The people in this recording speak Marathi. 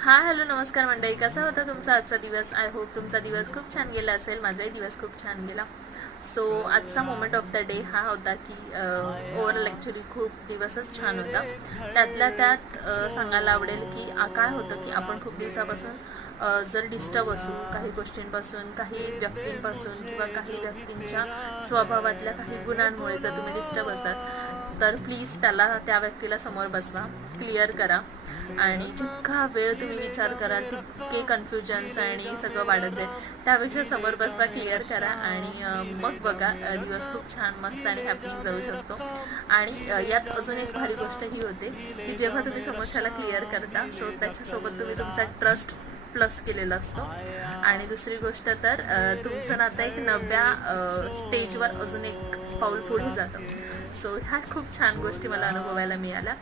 हां, हॅलो, नमस्कार मंडळी. कसा होता तुमचा आजचा दिवस? आय होप तुमचा दिवस खूप छान गेला असेल. माझाही दिवस खूप छान गेला. सो आजचा मोमेंट ऑफ द डे हा होता की ओव्हरऑल ॲक्च्युली खूप दिवसच छान होता. त्यातल्या त्यात सांगायला आवडेल की काय होतं की आपण खूप दिवसापासून जर डिस्टर्ब असू काही गोष्टींपासून, काही व्यक्तींपासून किंवा काही व्यक्तींच्या स्वभावातल्या काही गुणांमुळे जर तुम्ही डिस्टर्ब असाल, तर प्लीज त्या व्यक्तीला समोर बसवा, क्लिअर करा. आणि जितका वेळ तुम्ही विचार कराल तितके कन्फ्युजन्स आणि सगळं वाढत जाईल. त्यापेक्षा समोर बसवा, क्लिअर करा आणि मग बघा दिवस खूप छान मस्त आणि हॅपनिंग जाऊ शकतो. आणि यात अजून एक भारी गोष्ट ही होते की जेव्हा तुम्ही समोरच्याला क्लिअर करता, सो त्याच्यासोबत तुम्ही तुमचा ट्रस्ट प्लस केलेला असतो. आणि दुसरी गोष्ट तर तुमचं नातं एक नव्या स्टेजवर अजून एक पाऊल पुढे जातं. सो ह्या खूप छान गोष्टी मला अनुभवायला मिळाल्या.